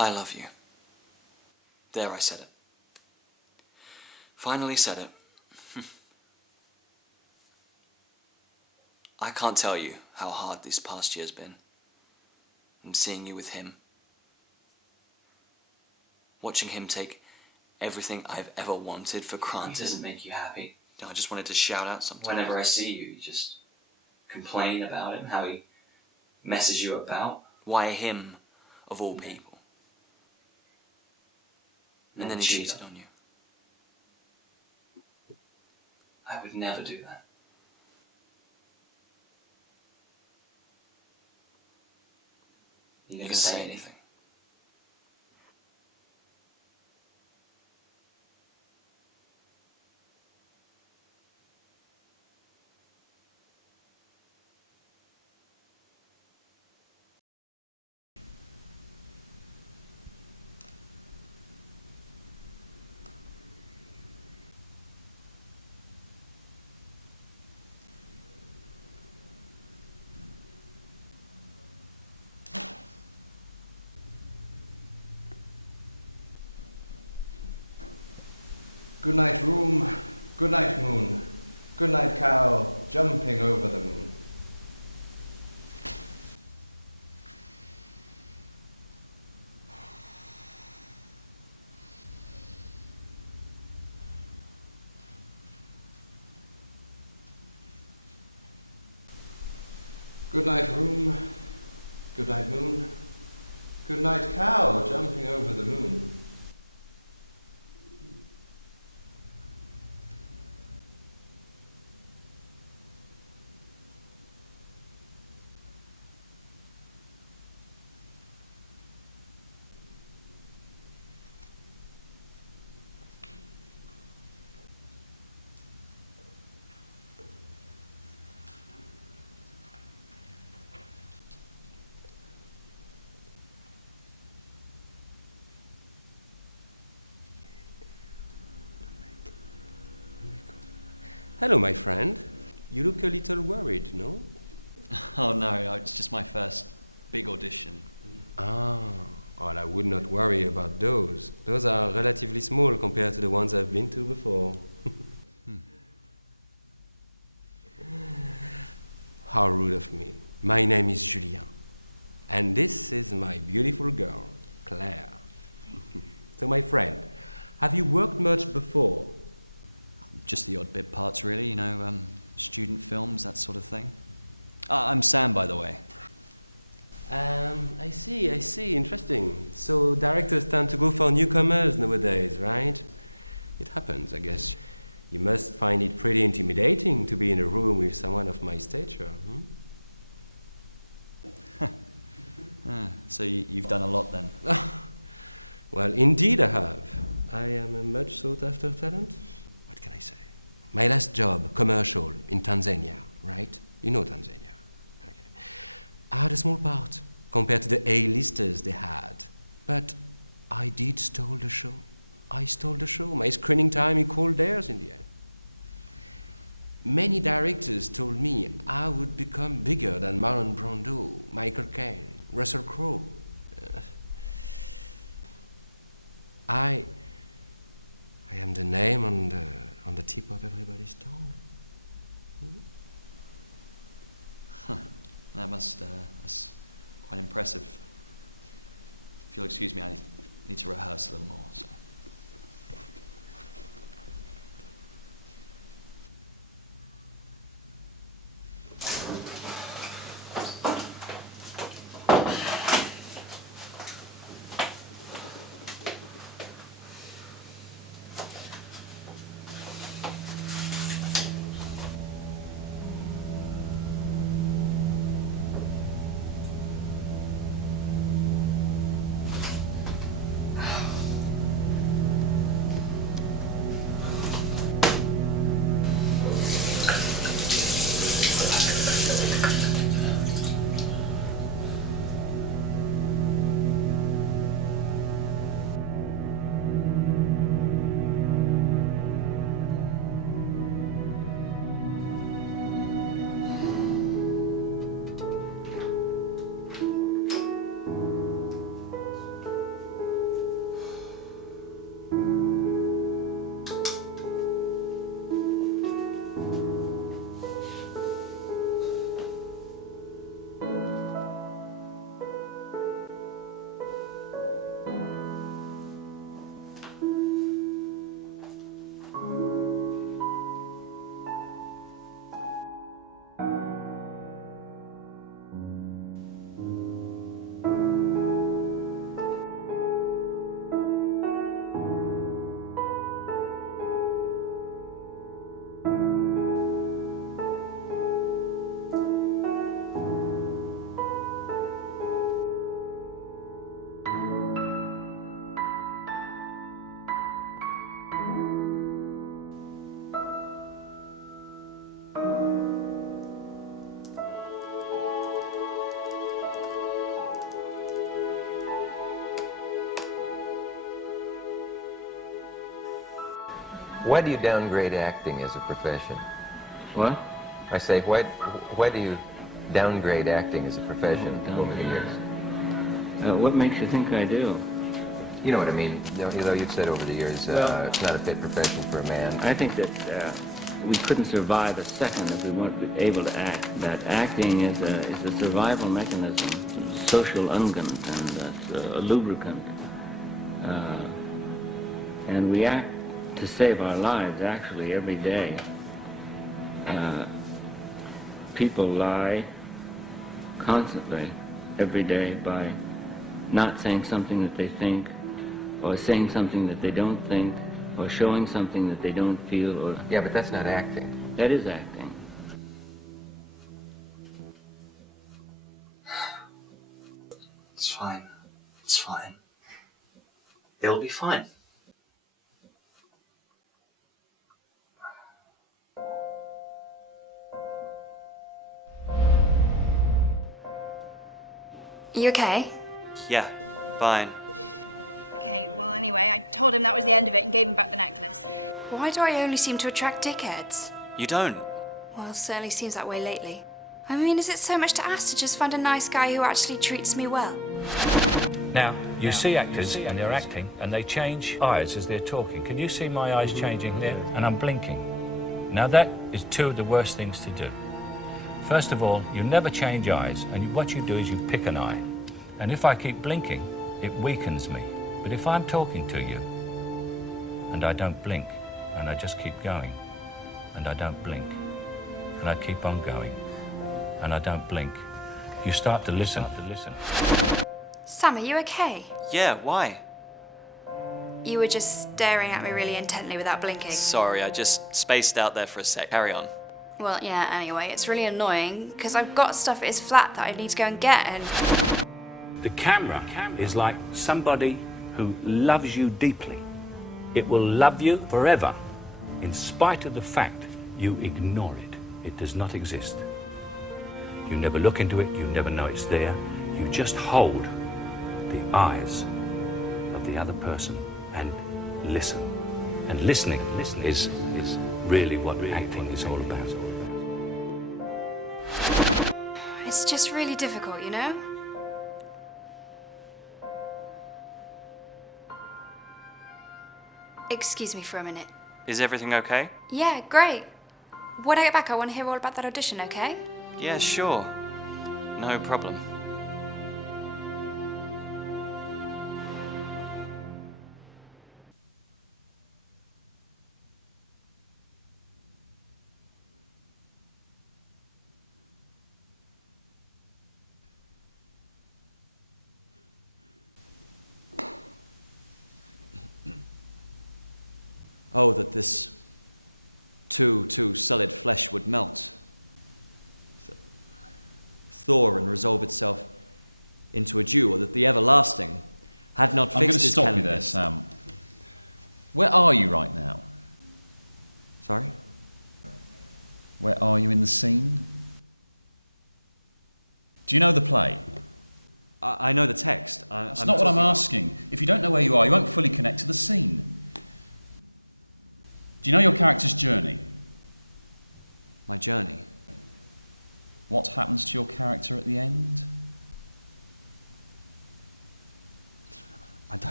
I love you. There, I said it. Finally said it. I can't tell you how hard this past year's been. And seeing you with him. Watching him take everything I've ever wanted for granted. It doesn't make you happy. I just wanted to shout out sometimes. Whenever I see you, you just complain about him, how he messes you about. Why him, of all people? And then he cheated on you. I would never do that. You didn't say anything. Why do you downgrade acting as a profession? What? I say, why do you downgrade acting as a profession over the years? What makes you think I do? You know what I mean. Though you've said over the years, it's not a fit profession for a man. I think that we couldn't survive a second if we weren't able to act. That acting is a survival mechanism, social ungent, and a lubricant. And we act to save our lives, actually, every day. People lie constantly, every day, by not saying something that they think, or saying something that they don't think, or showing something that they don't feel, or... Yeah, but that's not acting. That is acting. It's fine. It's fine. It'll be fine. You okay? Yeah, fine. Why do I only seem to attract dickheads? You don't. Well, it certainly seems that way lately. I mean, is it so much to ask to just find a nice guy who actually treats me well? Now, you see actors and they're acting and they change eyes as they're talking. Can you see my eyes changing there? And I'm blinking. Now that is two of the worst things to do. First of all, you never change eyes, and what you do is you pick an eye. And if I keep blinking, it weakens me. But if I'm talking to you and I don't blink, and I just keep going, and I don't blink, and I keep on going, and I don't blink, you start to listen. Sam, are you okay? Yeah, why? You were just staring at me really intently without blinking. Sorry, I just spaced out there for a sec. Carry on. Well, yeah, anyway, it's really annoying, because I've got stuff at his flat that I need to go and get, and... The camera is like somebody who loves you deeply. It will love you forever, in spite of the fact you ignore it. It does not exist. You never look into it, you never know it's there. You just hold the eyes of the other person and listen. And listening is really what acting is all about. It's just really difficult, you know? Excuse me for a minute. Is everything okay? Yeah, great. When I get back, I want to hear all about that audition, okay? Yeah, sure. No problem.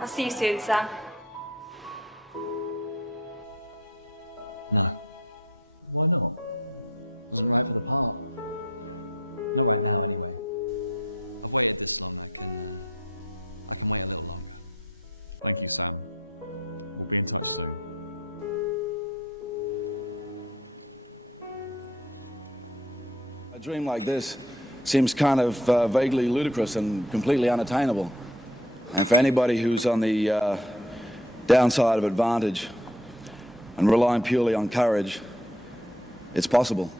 I'll see you soon, Sam. A dream like this seems kind of vaguely ludicrous and completely unattainable. And for anybody who's on the downside of advantage and relying purely on courage, it's possible.